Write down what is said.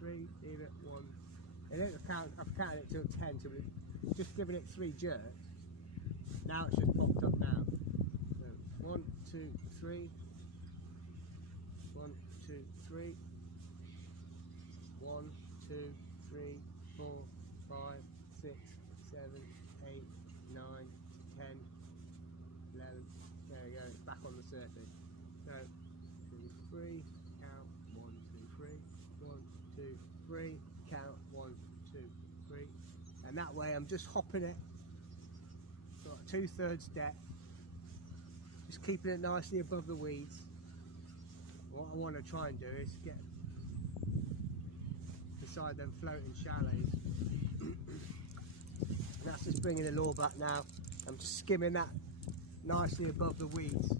3, leave it, 1. And then I've counted it till 10, so we're just giving it 3 jerks. Now it's just popped up now. So 1, 2, 3. 1, 2, 3. 1, 2, 3, 4, 5, 6, 7, 8, 9, 10, 11. There we go, it's back on the surface. So 2, 3, count 1, 2, 3, 1, 2, 3, count 1, 2, 3. And that way I'm just hopping it, got 2/3 depth, just keeping it nicely above the weeds. What I want to try and do is get beside them floating shallows. And that's just bringing the lure back now. I'm just skimming that nicely above the weeds.